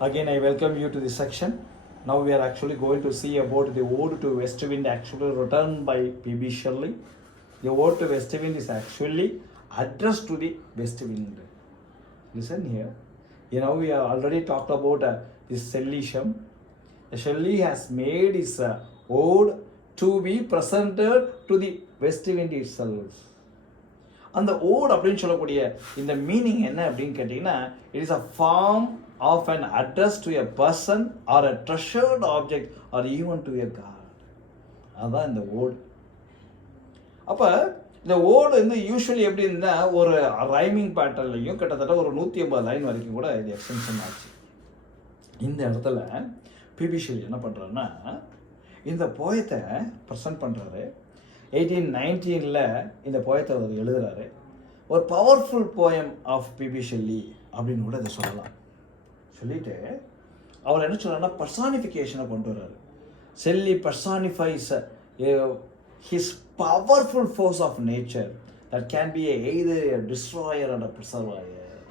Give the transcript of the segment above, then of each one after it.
Again, I welcome you to this section. Now we are actually going to see about the ode to west wind actually written by P.B. Shelley. The ode to west wind is actually addressed to the west wind. Listen here. We have already talked about this Shelleyism. Shelley has made his ode to be presented to the west wind itself. அந்த ode அப்படின்னு சொல்லக்கூடிய இந்த meaning என்ன அப்படின்னு கேட்டிங்கன்னா, it is a form of an address to a person or a treasured object or even to a god. அதுதான் இந்த ஓடு. அப்போ இந்த ஓடு வந்து யூஸ்வலி எப்படி இருந்தால் ஒரு ரைமிங் பேட்டர்ன்லையும் கிட்டத்தட்ட ஒரு 150 லைன் வரைக்கும் கூட இது எக்ஸ்டென்ஷன் ஆச்சு. இந்த இடத்துல பிபி ஷெல்லி என்ன பண்ணுறாருன்னா, இந்த போயத்தை ப்ரெசென்ட் பண்ணுறாரு. 1819 இந்த போயத்தை அவர் எழுதுகிறாரு. ஒரு powerful poem of PB Shelley அப்படின்னு கூட இதை சொல்லலாம். சொல்லிட்டு அவர் என்ன சொல்கிறாருன்னா, பர்சானிஃபிகேஷனை கொண்டு வர்றாரு. Shelley personifies his powerful force of nature that can be either a destroyer and a preserver.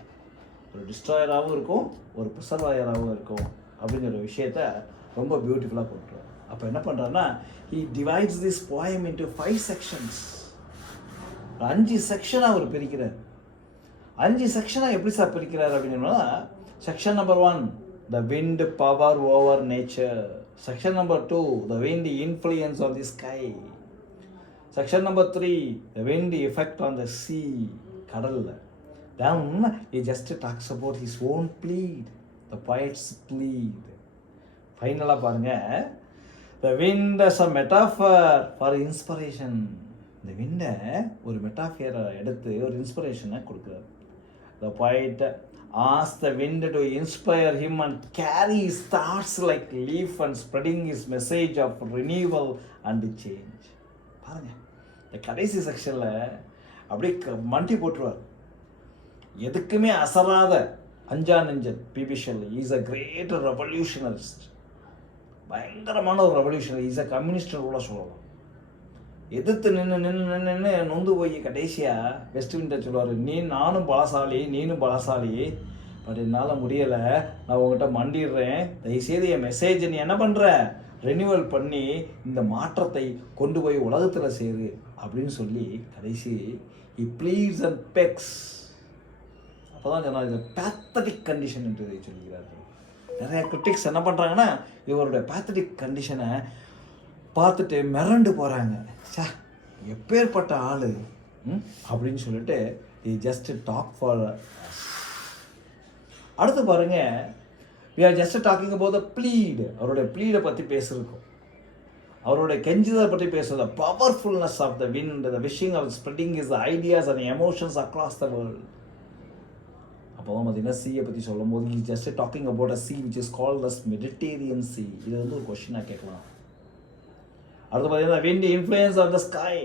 ஒரு டிஸ்ட்ராயராகவும் இருக்கும், ஒரு ப்ரிசர்வாயராகவும் இருக்கும் அப்படிங்கிற விஷயத்த ரொம்ப பியூட்டிஃபுல்லாக கொண்டு வர்றாரு. அப்போ என்ன பண்ணுறாருன்னா, he divides this poem into 5 sections. 5 செக்ஷனாக அவர் பிரிக்கிறார். 5 செக்ஷனாக எப்படி சார் பிரிக்கிறார் அப்படின்னா, section number 1 the wind power over nature, section number 2 the wind influence on the sky, section number 3 the wind effect on the sea, கடல்ல. Then he just talks about his own plead, the poet's plead. ஃபைனலாக பாருங்க, the wind as a metaphor for inspiration. இந்த விண்டை ஒரு மெட்டாஃபியரை எடுத்து ஒரு இன்ஸ்பிரேஷனை கொடுக்குறாரு. The poet asks the wind to inspire him and carry his thoughts like leaf and spreading his message of renewal and change. பாருங்க, இந்த கடைசி செக்ஷனில் அப்படியே மண்டி போட்டுருவார். எதுக்குமே அசராத அஞ்சா நெஞ்சன் PB Shelley is a great revolutionist. பயங்கரமான ஒரு ரெவல்யூஷனரி, இஸ் அ கம்யூனிஸ்ட் கூட சொல்லலாம். எதிர்த்து நின்று நொந்து போய் கடைசியாக வெஸ்ட் விண்டை சொல்லுவார், நானும் பலசாலி, பட் என்னால் முடியலை, நான் உங்கள்கிட்ட மண்டிடுறேன், தயவுசெய்து என் மெசேஜை நீ என்ன பண்ணுற, ரெனியூவல் பண்ணி இந்த மாற்றத்தை கொண்டு போய் உலகத்தில் சேரு அப்படின்னு சொல்லி கடைசி he pleads and begs. அப்போ தான் சொன்னார், இது பேத்தட்டிக் கண்டிஷன் என்று இதை சொல்கிறார்கள். நிறைய கிரிட்டிக்ஸ் என்ன பண்ணுறாங்கன்னா, இவருடைய பேத்தட்டிக் கண்டிஷனை பார்த்துட்டு மிரண்டு போகிறாங்க. சே, எப்பேற்பட்ட ஆள் அப்படின்னு சொல்லிட்டு ஜஸ்ட் டாக் ஃபார். அடுத்து பாருங்க, we are just talking about the plead. அவருடைய ப்ளீடை பற்றி பேசுகிறோம், அவருடைய கெஞ்சுதலை பற்றி பேசுகிறது. Powerfulness of the wind, the wishing of spreading is ideas and emotions across the world. அப்போ பார்த்தீங்கன்னா சீயை பற்றி சொல்லும் போது is just talking about a sea which is called as Mediterranean sea. இது வந்து ஒரு கொஸ்டினாக கேட்கலாம். அடுத்து பார்த்தீங்கன்னா wind influence of the sky.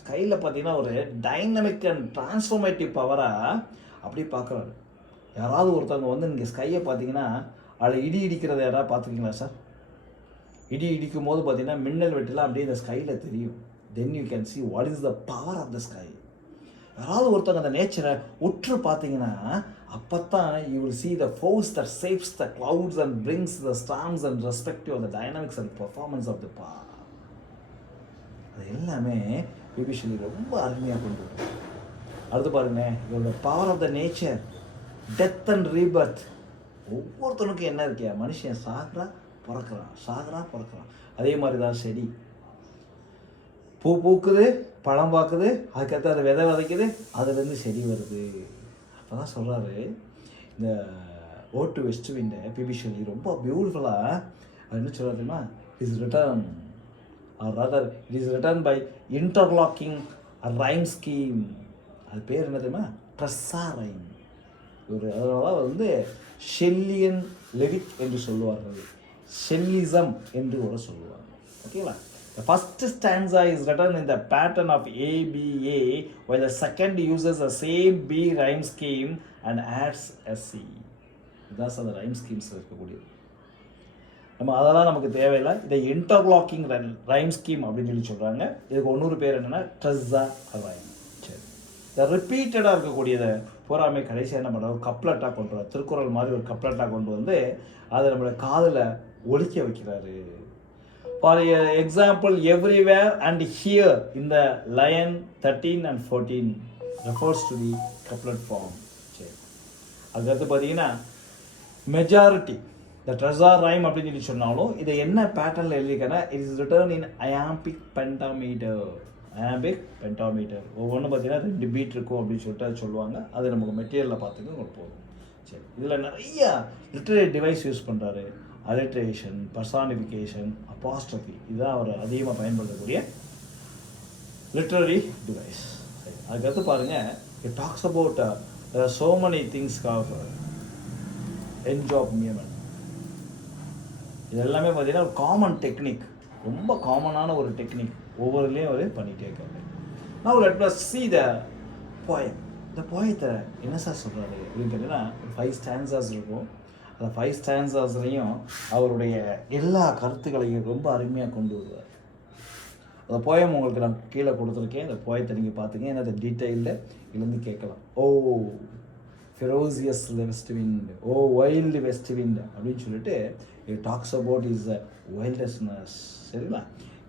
ஸ்கையில் பார்த்தீங்கன்னா ஒரு டைனமிக் அண்ட் டிரான்ஸ்ஃபார்மேட்டிவ் பவராக அப்படி பார்க்குறாரு. யாராவது ஒருத்தவங்க வந்து நீங்கள் ஸ்கையை பார்த்தீங்கன்னா அதில் இடி இடிக்கிறத யாராவது பார்த்துருக்கீங்களா சார்? இடி இடிக்கும் போது பார்த்தீங்கன்னா மின்னல் வெட்டலாம் அப்படியே இந்த ஸ்கையில் தெரியும். Then you can see what is the power of the sky. யாராவது ஒருத்தவங்க அந்த நேச்சரை உற்று பார்த்தீங்கன்னா அப்போ தான் you will see the force that saves the clouds and brings the storms and respective of the dynamics and performance of the power. அது எல்லாமே பிபி ஷெல்லி ரொம்ப அருமையாக கொண்டு வரும். அடுத்து பாருங்க, இதோட power of the nature, death and rebirth. ஒவ்வொருத்தனுக்கும் என்ன இருக்கியா, மனுஷன் சாகிறா பிறக்கிறான். அதே மாதிரி தான் செடி பூ பூக்குது, பழம் பார்க்குது, அதுக்கடுத்து அதை விதைக்குது, அதுலேருந்து செடி வருது. அப்போ தான் சொல்கிறாரு, இந்த ஓட் டு வெஸ்ட் விண்டை பிபி ஷெல்லி ரொம்ப பியூட்டிஃபுல்லாக அது என்ன சொல்கிறாருன்னா, is written or rather it is written by interlocking a rhyme scheme. அது பேர் என்ன தெரியுமா, ட்ரெஸ்ஸா ரைம். அதனால வந்து ஷெல்லியன் லிரிக் என்று சொல்லுவார்கள், ஷெல்லிசம் என்று கூட சொல்லுவாங்க. ஓகேங்களா? The first stanza is written in the pattern of ABA, while the second uses the same B rhyme scheme and adds a C. இதுதான் அந்த ரைம் ஸ்கீம்ஸ் இருக்கக்கூடியது. அதெல்லாம் நமக்கு தேவையில்லை. இதை இன்டர்லாக்கிங் ரைம் ஸ்கீம் அப்படின்னு சொல்கிறாங்க. இதுக்கு இன்னொரு பேர் என்னென்னா ட்ரெஸ்ஸா ரைம். சரி, இந்த ரிப்பீட்டடாக இருக்கக்கூடியதை பூராமே கடைசியாக என்ன பண்ணுறோம், ஒரு கப்லெட்டாக கொண்டு வர, திருக்குறள் மாதிரி ஒரு கப்லெட்டாக கொண்டு வந்து அதை நம்மளோட காதில் ஒலிக்க வைக்கிறாரு. For example, everywhere and here இந்த line 13 and 14 refers to the couplet form. சரி, அதுக்கடுத்து பார்த்தீங்கன்னா மெஜாரிட்டி த ட்ரெஸார் ரைம் அப்படின்னு சொல்லி சொன்னாலும் இதை என்ன பேட்டர்னில் எழுதிக்கன்னா, it is written in iambic pentameter. Iambic pentameter ஒவ்வொன்றும் பார்த்தீங்கன்னா 2 பீட் இருக்கும் அப்படின்னு சொல்லிட்டு அது சொல்லுவாங்க. அது நமக்கு மெட்டீரியலில் பார்த்துக்க உங்களுக்கு போதும். சரி, இதில் நிறைய லிட்ரரி டிவைஸ் யூஸ் பண்ணுறாரு. அலிட்ரேஷன், பர்சானிஃபிகேஷன், அப்பாஸ்ட்ரஃபி, இதுதான் அவர் அதிகமாக பயன்படுத்தக்கூடிய லிட்ரரி டிவைஸ். சரி, அதுக்கடுத்து பாருங்கள், it talks about so many things of end of movement. இது எல்லாமே பார்த்தீங்கன்னா ஒரு காமன் டெக்னிக், ரொம்ப காமனான ஒரு டெக்னிக், ஒவ்வொருலேயும் அவர் பண்ணிகிட்டே இருக்காரு. நான் let us see the poem. இந்த போயத்தை என்ன சார் சொல்கிறாரு அப்படின்னு கேட்டிங்கன்னா, 5 stanzas இருக்கும். அந்த 5 stanzasலையும் அவருடைய எல்லா கருத்துக்களையும் ரொம்ப அருமையாக கொண்டு வருவார். அந்த போயம் உங்களுக்கு நான் கீழே கொடுத்துருக்கேன். அந்த போயத்தை நீங்கள் பார்த்துங்க, ஏன்னா அதை டீட்டெயிலில் இருந்து கேட்கலாம். ஓ ஃபெரோசியஸ் வெஸ்ட் விண்ட், ஓ வைல்டு வெஸ்ட் விண்ட் அப்படின்னு சொல்லிட்டு இட் டாக்ஸ் அபவுட் இஸ் வைல்டஸ்னஸ். சரிங்களா,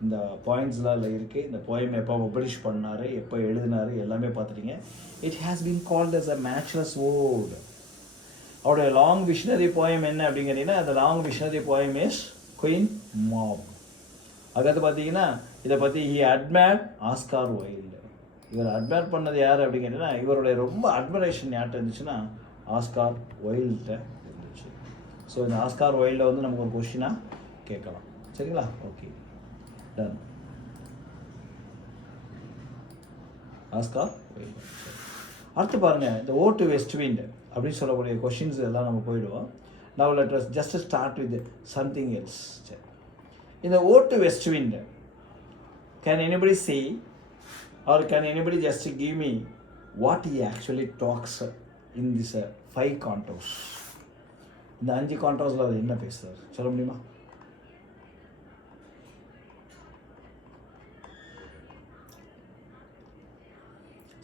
இந்த பாயிண்ட்ஸ்லாம் அதில் இருக்குது. இந்த போயம் எப்போ பப்ளிஷ் பண்ணார், எப்போ எழுதினார், எல்லாமே பார்த்துட்டீங்க. It has been called as a matchless word. அவருடைய லாங் விஷனரி போயம் என்ன அப்படிங்கிறீங்கன்னா, அந்த long visionary poem is Queen Mab. அதுக்கடுத்து பார்த்தீங்கன்னா இதை பற்றி ஹி அட்மையர்ட் ஆஸ்கார் வைல்டு. இவர் அட்மையர் பண்ணது யார் அப்படிங்கிறீங்கன்னா, இவருடைய ரொம்ப அட்மைரேஷன் யார்கிட்ட இருந்துச்சுன்னா ஆஸ்கார் வைல்ட்ட இருந்துச்சு. ஸோ இந்த ஆஸ்கார் வைல்டை வந்து நமக்கு ஒரு கொஸ்டினாக கேட்கலாம். சரிங்களா, ஓகே டன். Oscar wild. அடுத்து பாருங்கள், இந்த ஓ டு வெஸ்ட் விண்ட் அப்படின்னு சொல்லக்கூடிய கொஷின்ஸ் எல்லாம் நம்ம போயிடுவோம். Now let us just start with something else. In the ode to west wind, can anybody say, or can anybody just give me what he actually talks in this 5 cantos? இந்த 5 cantos-ல அவர் என்ன பேசுறார் சொல்ல முடியுமா?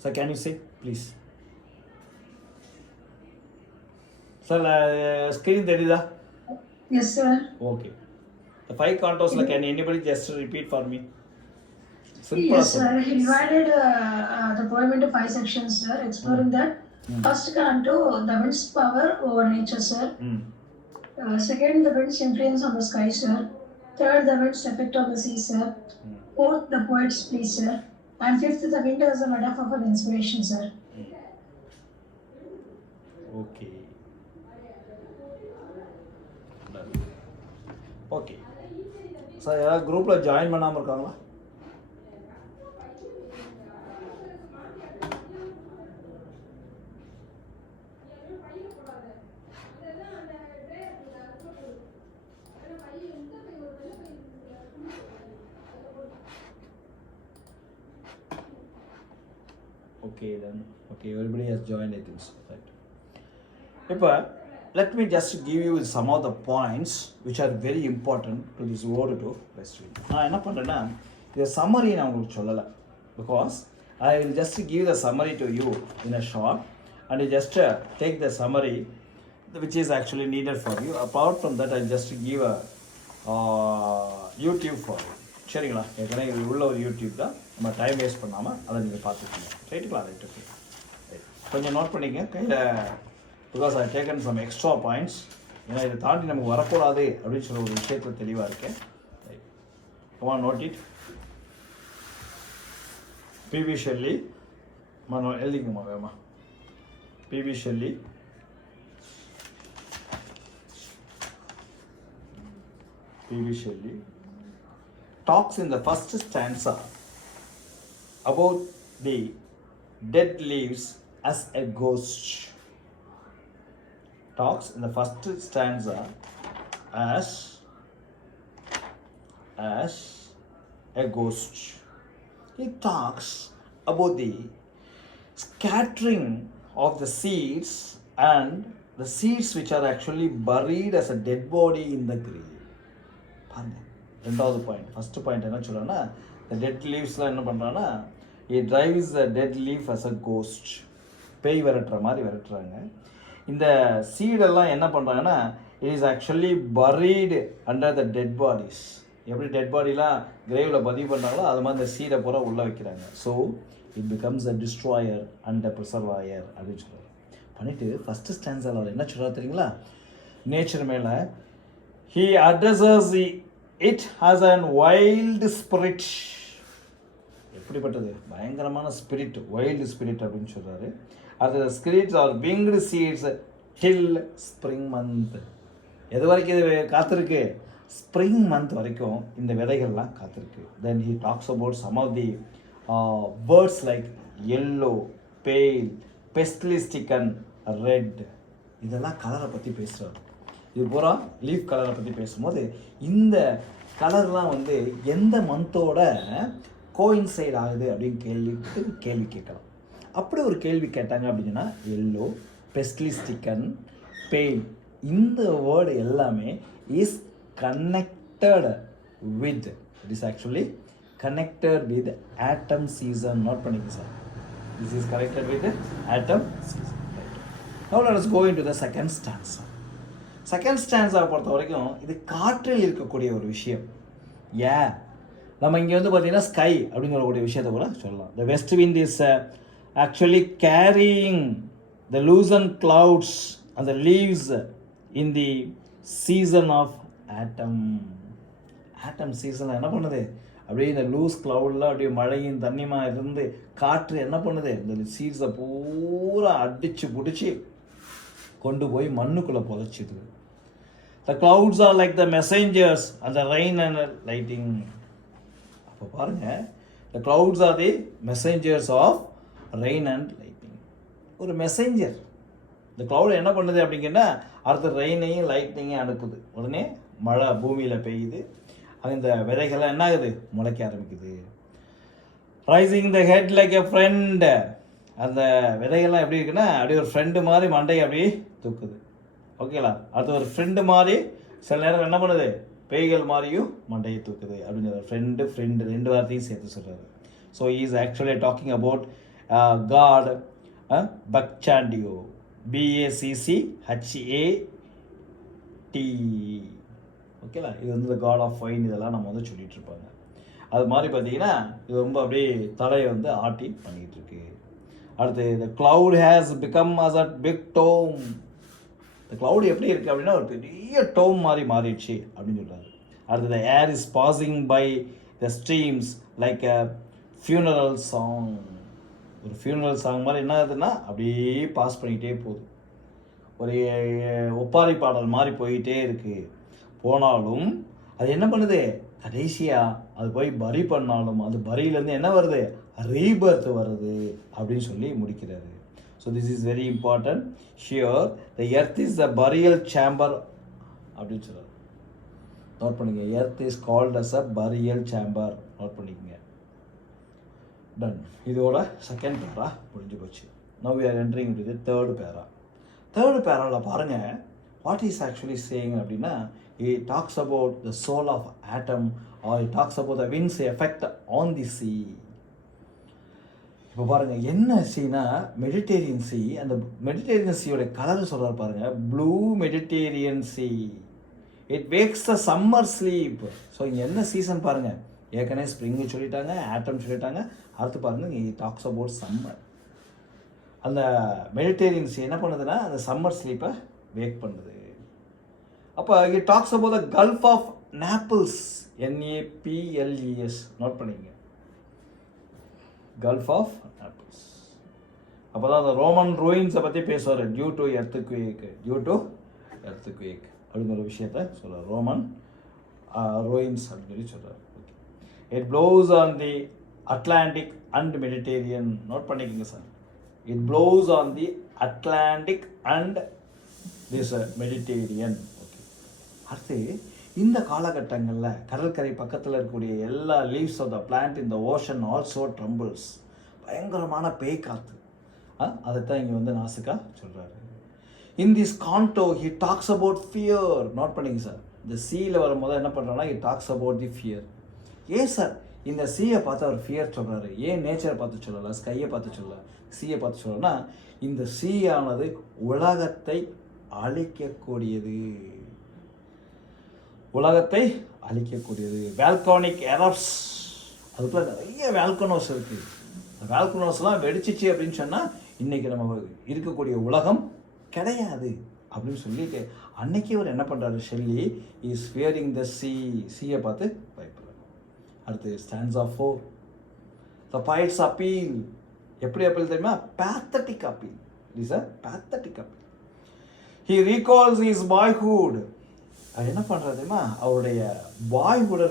Sir, can you say, please? Sir, screen தெரியுதா? Yes, sir. Okay. The 5 cantos, can anybody just repeat for me? Simple. Yes, sir. He divided the poem into 5 sections, sir. Exploring that. First canto, the wind's power over nature, sir. Second, the wind's influence on the sky, sir. Third, the wind's effect on the sea, sir. Fourth, the poet's plea, sir. And fifth, the wind as a metaphor for inspiration, sir. Okay. Okay sir, யாராவது குரூப்பில் join பண்ணாமல் இருக்காங்களா? Okay then, okay, everybody has joined, I think so, right? இப்போ let me just give you some of the points which are very important to this ode to west wind. நான் என்ன பண்ணுறேன்னா, இந்த summary நான் உங்களுக்கு சொல்லலை, because I will just give the summary to you in a short, and you just take the summary which is actually needed for you. Apart from that, I just give a YouTube for you. சரிங்களா, ஏற்கனவே இது உள்ள ஒரு YouTube தான், நம்ம time waste பண்ணாமல் அதை நீங்கள் பார்த்துக்கோங்க. ரைட்டுங்களா? Right, okay. கொஞ்சம் நோட் பண்ணிங்க கையில், because I taken some extra points. ஏன்னா இதை தாண்டி நமக்கு வரக்கூடாது அப்படின்னு சொல்ல ஒரு விஷயத்தில் தெளிவாக இருக்கேன். Right, come on, note it. PB Shelley, எழுதிக்குமா வேமா. PB Shelley, PB Shelley talks in the first stanza about the dead leaves as a ghost. Talks in the first stanza as a ghost. He talks about the scattering of the seeds and the seeds which are actually buried as a dead body in the grave. பாருங்க, 2வது point. First point என்ன சொல்கிறேன்னா, இந்த dead லீவ்ஸ்லாம் என்ன பண்ணுறான்னா he drives a dead leaf as a ghost. பேய் விரட்டுற மாதிரி விரட்டுறாங்க. இந்த சீடெல்லாம் என்ன பண்ணுறாங்கன்னா, it is actually buried under the dead bodies. எப்படி டெட் பாடிலாம் கிரேவில் பதிவு பண்ணுறாங்களோ அது மாதிரி இந்த சீடை பூரா உள்ளே வைக்கிறாங்க. So it becomes a destroyer and a preserver அப்படின்னு சொல்கிறார். பண்ணிவிட்டு ஃபஸ்ட்டு ஸ்டான்ஸால் அவர் என்ன சொல்கிறார் தெரியுங்களா? நேச்சர் மேலே he addresses it as an wild spirit. எப்படிப்பட்டது? பயங்கரமான ஸ்பிரிட், வைல்டு ஸ்பிரிட் அப்படின்னு சொல்கிறாரு. அது spirits are winged seeds till spring month. எது வரைக்கும் இது காத்திருக்கு? ஸ்ப்ரிங் மந்த் வரைக்கும் இந்த விதைகள்லாம் காத்திருக்கு. தென் he talks about some of the words like yellow, pale, pestilential, red. இதெல்லாம் கலரை பற்றி பேசுகிறார். இது பூரா லீஃப் கலரை பற்றி பேசும்போது இந்த கலர்லாம் வந்து எந்த மந்தோட கோயின்சைட் ஆகுது அப்படின்னு கேள்வி கேட்கலாம். அப்படி ஒரு கேள்வி கேட்டாங்க அப்படின்னா எல்லோ, பெஸ்டிலிஸ்டிக்கன், பெயின், இந்த வேர்டு எல்லாமே is connected with, it is actually connected with autumn season. Note பண்ணிக்க sir, this is connected with autumn season. Now let us go into the second stanza. Second ஸ்டான்ஸாவை பொறுத்த வரைக்கும் இது காற்றில் இருக்கக்கூடிய ஒரு விஷயம். நம்ம இங்கே வந்து பார்த்தீங்கன்னா ஸ்கை அப்படின்னு சொல்லக்கூடிய விஷயத்தை கூட சொல்லலாம். The west wind is actually carrying the loosen clouds and the leaves in the season of autumn. Autumn சீசனில் என்ன பண்ணுது? அப்படியே இந்த லூஸ் கிளவுடில் அப்படியே மழையும் தண்ணிமா இருந்து காற்று என்ன பண்ணுது? இந்த சீட்ஸை பூரா அடித்து பிடிச்சி கொண்டு போய் மண்ணுக்குள்ளே புதைச்சிது. The clouds are like the messengers and the rain and lighting. அப்போ பாருங்கள், the clouds are the messengers of rain and lighting. ஒரு மெசேஞ்சர். இந்த க்ளவுட் என்ன பண்ணுது அப்படிங்கன்னா அடுத்த ரெயினையும் லைட்னிங்கையும் அனுப்புது. உடனே மழை பூமியில் பெய்யுது. அந்த விதைகள்லாம் என்ன ஆகுது? முளைக்க ஆரம்பிக்குது. Rising the head like a friend. அந்த விதைகள்லாம் எப்படி இருக்குன்னா அப்படியே ஒரு ஃப்ரெண்டு மாதிரி மண்டையை அப்படியே தூக்குது. ஓகேங்களா? அது ஒரு ஃப்ரெண்டு மாதிரி சில நேரம் என்ன பண்ணுது? பேய்கள் மாதிரியும் மண்டையை தூக்குது அப்படிங்கிற ஃப்ரெண்டு ரெண்டு வார்த்தையும் சேர்த்து சொல்கிறாரு. So is actually talking about god பக்சாண்டியோ, BACCHAT. ஓகேங்களா? இது வந்து த காட் ஆஃப் ஃபைன், இதெல்லாம் நம்ம வந்து சொல்லிட்டு இருப்பாங்க. அது மாதிரி பார்த்தீங்கன்னா இது ரொம்ப அப்படியே தலையை வந்து ஆட்டி பண்ணிக்கிட்டு இருக்கு. அடுத்து the cloud has become as a big dome. இந்த க்ளவுட் எப்படி இருக்குது அப்படின்னா ஒரு பெரிய டோம் மாதிரி மாறிடுச்சு அப்படின்னு சொல்கிறாரு. அடுத்து the air is passing by the streams like a funeral song. ஒரு ஃபியூனரல் சாங் மாதிரி என்ன ஆகுதுன்னா அப்படியே பாஸ் பண்ணிக்கிட்டே போகுது. ஒரு ஒப்பாரி பாடல் மாதிரி போயிட்டே இருக்குது. போனாலும் அது என்ன பண்ணுது? கடைசியாக அது போய் பரி பண்ணாலும் அது பரியிலேருந்து என்ன வருது? ரீபர்த் வருது அப்படின்னு சொல்லி முடிக்கிறாரு. So this is very important. Here the earth is the burial chamber அப்படின்னு சொல்றாரு. நோட் பண்ணிங்க. earth is called as a burial chamber. Note பண்ணிக்கங்க. டன். இதோட செகண்ட் பேரா முடிஞ்சு போச்சு. Now we are entering into the third para. Third பேராவில் பாருங்க, what is actually saying அப்படின்னா he talks about the soul of atom or he talks about the wind's effect on the sea. இப்போ பாருங்கள் என்ன சீனா Mediterranean C. அந்த Mediterranean சீயோட colour சொல்கிறார் பாருங்கள், blue Mediterranean C. It wax the summer sleep. So இங்கே என்ன season பாருங்கள், ஏற்கனவே ஸ்ப்ரிங்கு சொல்லிட்டாங்க, ஆட்டம் சொல்லிட்டாங்க. அடுத்து பாருங்கள் இங்கே டாக்ஸ் அபவுட் சம்மர். அந்த மெடிடேரியன் சி என்ன பண்ணுதுன்னா அந்த சம்மர் ஸ்லீப்பை வேக் பண்ணுது. அப்போ it talks about the gulf of Naples, NAPLES. Note பண்ணிங்க, கல்ஃப் ஆஃப் நாப்பிள்ஸ். அப்போ தான் அந்த ரோமன் ரூயின்ஸை பற்றி பேசுவார். டியூ டு எர்த்குவேக் அப்படிங்கிற விஷயத்த சொல்கிறார். ரோமன் ரூயின்ஸ் அப்படின்னு சொல்லி சொல்கிறார். Okay. It blows on the Atlantic and Mediterranean. Note பண்ணிக்கோங்க sir. It blows on the Atlantic and this Mediterranean. Okay. அடுத்து இந்த காலகட்டங்களில் கடற்கரை பக்கத்தில் இருக்கக்கூடிய எல்லா லீவ்ஸ் ஆஃப் த பிளான்ட் இந்த ஓஷன் ஆல்சோ ட்ரம்பிள்ஸ். பயங்கரமான பேய் காற்று. அதைத்தான் இங்கே வந்து நாசுக்கா சொல்கிறாரு. In this canto he talks about fear. Note பண்ணிங்க சார். இந்த சீயில் வரும்போது என்ன பண்ணுறோன்னா he talks about the fear. ஏன் சார் இந்த சீயை பார்த்து அவர் ஃபியர் சொல்கிறாரு. ஏன் நேச்சரை பார்த்து சொல்லலை, ஸ்கையை பார்த்து சொல்லலை, சீயை பார்த்து சொல்லலைன்னா இந்த சீயானது உலகத்தை அழிக்கக்கூடியது, உலகத்தை அழிக்கக்கூடியது. வேல்கானிக் எரப்ஸ், அதுக்குள்ள நிறைய வேல்கனோஸ் இருக்குது. அந்த வேல்கனோஸ்லாம் வெடிச்சிச்சு அப்படின்னு சொன்னால் இன்றைக்கி நம்ம இருக்கக்கூடிய உலகம் கிடையாது அப்படின்னு சொல்லிட்டு அன்னைக்கு அவர் என்ன பண்ணுறாரு, ஷெல்லி இஸ் ஃபியரிங் த சீயை பார்த்து பயப்படுறாரு. அடுத்து stands of 4, the poet's appeal. எப்படி அப்பீல் தெரியுமா? Pathetic appeal. Is a pathetic appeal. He recalls his boyhood. அது என்ன பண்ணுறது தெரியுமா? அவருடைய பாய்ஹுடை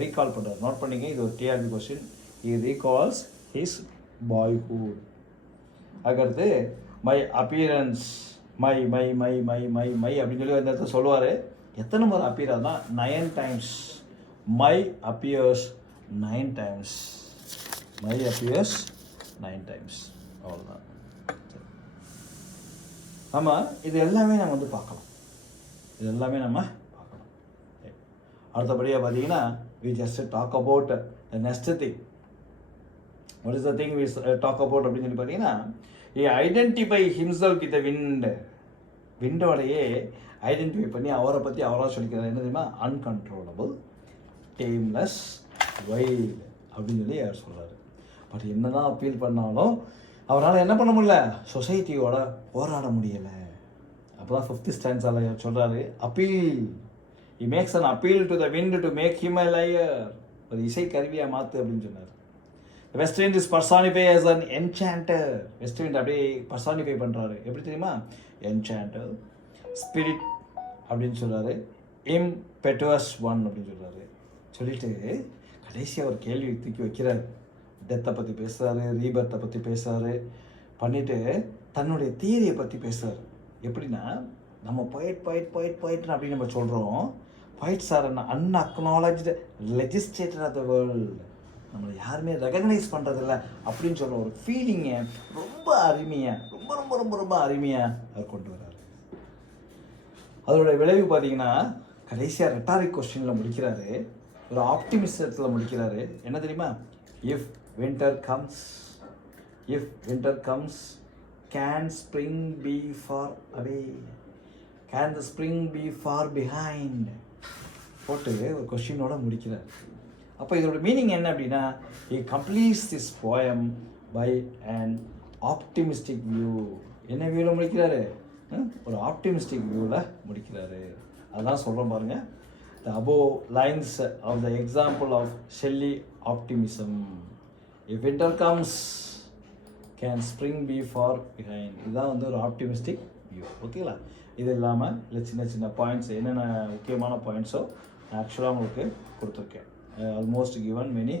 ரீகால் பண்ணுறாரு. நோட் பண்ணிங்க, இது ஒரு TRB question. He recalls his boyhood. அதுக்கடுத்து my appearance, my my my my my my அப்படின்னு சொல்லி அந்த இடத்துல சொல்லுவார். எத்தனை முறை அப்பியர் ஆகுதுன்னா 9 times. My appears 9 times. My appears 9 times. அவ்வளோதான். ஆமாம், இது எல்லாமே நம்ம வந்து பார்க்கலாம். இது எல்லாமே நம்ம பார்க்கலாம். அடுத்தபடியாக பார்த்தீங்கன்னா we just talk about the next thing. What is the thing we talk about அப்படின்னு சொல்லி பார்த்தீங்கன்னா, he identify himself with the wind. விண்டோடையே ஐடென்டிஃபை பண்ணி அவரை பற்றி அவராக சொல்லிக்கிறார். என்ன தெரியுமா? அன்கண்ட்ரோலபிள், டேம்லெஸ், வைல்டு அப்படின்னு சொல்லி அவர் சொல்கிறாரு. பட் என்ன தான் அப்பீல் பண்ணாலும் அவரால் என்ன பண்ண முடியல, சொசைட்டியோட போராட முடியலை. அப்போ தான் 5th stanzaல சொல்கிறாரு, appeal. he makes an appeal to the wind to make him a liar. ஒரு இசை கருவியாக மாற்று அப்படின்னு சொன்னார். West wind is personify as an enchanter. West wind அப்படியே பர்சானிஃபை பண்ணுறாரு. எப்படி தெரியுமா? enchanter, spirit அப்படின்னு சொல்கிறாரு, impetuous one அப்படின்னு சொல்கிறாரு. சொல்லிட்டு கடைசியாக ஒரு கேள்வி தூக்கி வைக்கிறார். டெத்தை பற்றி பேசுகிறாரு, ரீபர்த்தை பற்றி பேசுகிறாரு, பண்ணிவிட்டு தன்னுடைய தியரியை பற்றி பேசுகிறார். எப்படின்னா, நம்ம போயிட்னு அப்படின்னு நம்ம சொல்கிறோம். poets are an unacknowledged legislator of the world. நம்மளை யாருமே ரெகக்னைஸ் பண்ணுறதில்ல அப்படின்னு சொல்கிற ஒரு ஃபீலிங்கை ரொம்ப அருமையாக, ரொம்ப ரொம்ப ரொம்ப ரொம்ப அருமையாக அவர் கொண்டு வர்றாரு. அதோட விளைவு பார்த்தீங்கன்னா கடைசியாக ரெட்டாரிக் கொஸ்டினில் முடிக்கிறாரு, ஒரு ஆப்டிமிஸ்டத்தில் முடிக்கிறாரு. என்ன தெரியுமா? If winter comes, can spring be far away? Can the spring be far behind? போட்டு ஒரு கொஸ்டினோட முடிக்கிறார். அப்போ இதோட மீனிங் என்ன அப்படின்னா, he completes this poem by an optimistic view. என்ன வியூவில் முடிக்கிறாரு? ஒரு ஆப்டிமிஸ்டிக் வியூவில் முடிக்கிறாரு. அதான் சொல்கிறோம் பாருங்க. The above lines of the example of Shelley optimism. If winter comes, can spring be far behind? இதுதான் வந்து ஒரு ஆப்டிமிஸ்டிக் வியூ. ஓகேங்களா? இது இல்லாமல் இல்லை சின்ன சின்ன பாயிண்ட்ஸ், என்னென்ன முக்கியமான பாயிண்ட்ஸோ ஆக்சுவலாக உங்களுக்கு கொடுத்துருக்கேன். Almost given many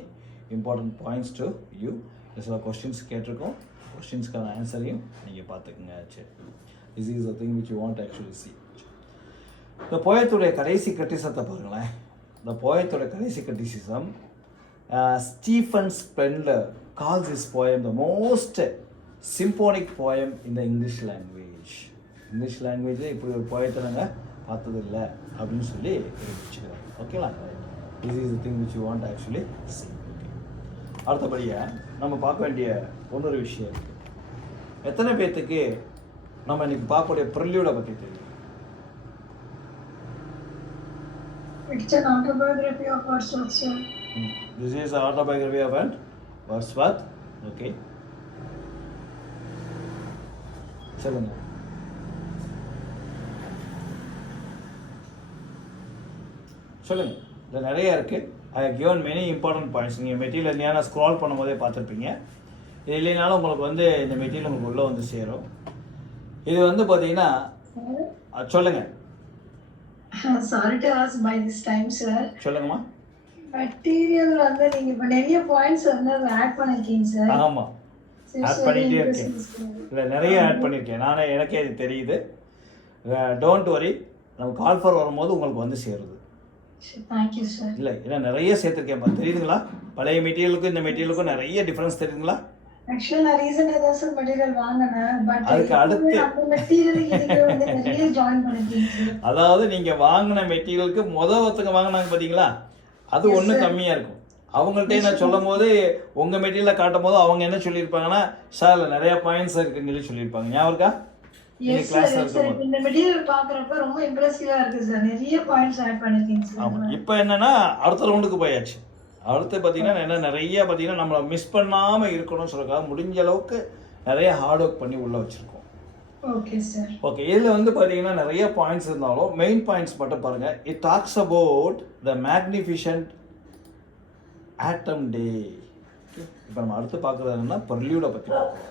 important points to you. சில கொஸ்டின்ஸ் கேட்டிருக்கோம், கொஸ்டின்ஸ்க்கான ஆன்சரையும் நீங்கள் பார்த்துக்குங்க. சரி, this is the thing which you want actually see. இந்த போயத்துடைய கடைசி கிரிட்டிசத்தை பாருங்களேன். இந்த போயத்துடைய கடைசி criticism, Stephen Spender calls his poem the most symphonic poem in the English language. English லாங்குவேஜில் இப்படி ஒரு போயத்தை நாங்கள் பார்த்ததில்லை அப்படின்னு சொல்லி வச்சுக்கிறாங்க. ஓகேங்களா? This is the thing which you want actually C. Okay, அடுத்தபடியாக நம்ம பார்க்க வேண்டிய இன்னொரு விஷயம் இருக்குது. எத்தனை பேர்த்துக்கு நம்ம இன்னைக்கு பார்க்கக்கூடிய ப்ரில்யூடை பற்றி தெரியும்? It's an autobiography of Wordsworth, sir. This is an autobiography of Wordsworth. Okay. சொல்லுங்க. சொல்லுங்கள். இதில் நிறைய இருக்குது. I have given many important points. நீங்கள் மெட்டீரியல் இல்லையா ஸ்க்ரால் பண்ணும்போதே பார்த்துருப்பீங்க. இது இல்லைனாலும் உங்களுக்கு வந்து இந்த மெட்டீரியல் உங்களுக்கு உள்ளே வந்து சேரும். இது வந்து பார்த்தீங்கன்னா சொல்லுங்கள். Sorry to ask by this time, sir. சொல்லுங்கம்மா. மெட்டீரியல் வந்து நீங்கள் இப்போ நிறைய பாயிண்ட்ஸ் வந்து ஆட் பண்ணிருக்கீங்க சார். ஆமாம், ஆட் பண்ணிகிட்டே இருக்கேன். இல்லை, நிறைய ஆட் பண்ணியிருக்கேன் நானே, எனக்கே இது தெரியுது. டோன்ட் வரி, நம்ம கால் ஃபார் வரும்போது உங்களுக்கு வந்து சேருது. Thank you sir. இல்லை, ஏன்னா நிறைய சேர்த்துருக்கேன், தெரியுதுங்களா? பழைய மெட்டீரியலுக்கும் இந்த மெட்டீரியலுக்கும் நிறைய டிஃப்ரென்ஸ் தெரியுதுங்களா? ஆக்சுவலா நான் ரீசன்ட்டா தான் சார் மெட்டீரியல் வாங்குனேன். பட் அதுக்கு அடுத்து அந்த மெட்டீரியலுக்கு நீங்க வந்து நிறைய ஜாயின் பண்ணிருக்கீங்க. அதாவது நீங்க வாங்குன மெட்டீரியலுக்கு ஒருத்தங்க வாங்குனாங்க பாத்தீங்களா, அது ஒண்ணு கம்மியா இருக்கும். அவங்கள்ட்ட நான் சொல்லும் போது உங்கள் மெட்டீரியலை காட்டும் போது அவங்க என்ன சொல்லியிருப்பாங்கன்னா சார் அதில் நிறைய பாயிண்ட்ஸ் இருக்குன்னு சொல்லி சொல்லியிருப்பாங்க. ஞாபகம் இருக்கா? Yes sir, yes sir. இந்த மெட்டீரியல் பார்க்குறப்ப ரொம்ப இம்ப்ரெசிவா இருக்கு சார். நிறைய பாயிண்ட்ஸ் ஆட் பண்ணிருக்கீங்க சார். ஆமாம். இப்போ என்னன்னா அடுத்த ரவுண்டுக்கு போயாச்சு. அடுத்து பார்த்தீங்கன்னா என்ன நிறைய பார்த்தீங்கன்னா நம்மளை மிஸ் பண்ணாமல் இருக்கணும்னு சொல்லிருக்காங்க. முடிஞ்ச அளவுக்கு நிறைய ஹார்ட் ஒர்க் பண்ணி உள்ளே வச்சுருக்கோம். Okay sir. ஓகே, இதில் வந்து பார்த்தீங்கன்னா நிறைய பாயிண்ட்ஸ் இருந்தாலும் மெயின் பாயிண்ட்ஸ் மட்டும் பாருங்கள். It talks about the magnificent autumn day. இப்போ நம்ம அடுத்து பார்க்குறது என்னன்னா பர்லியூடை பற்றி பார்க்கலாம்.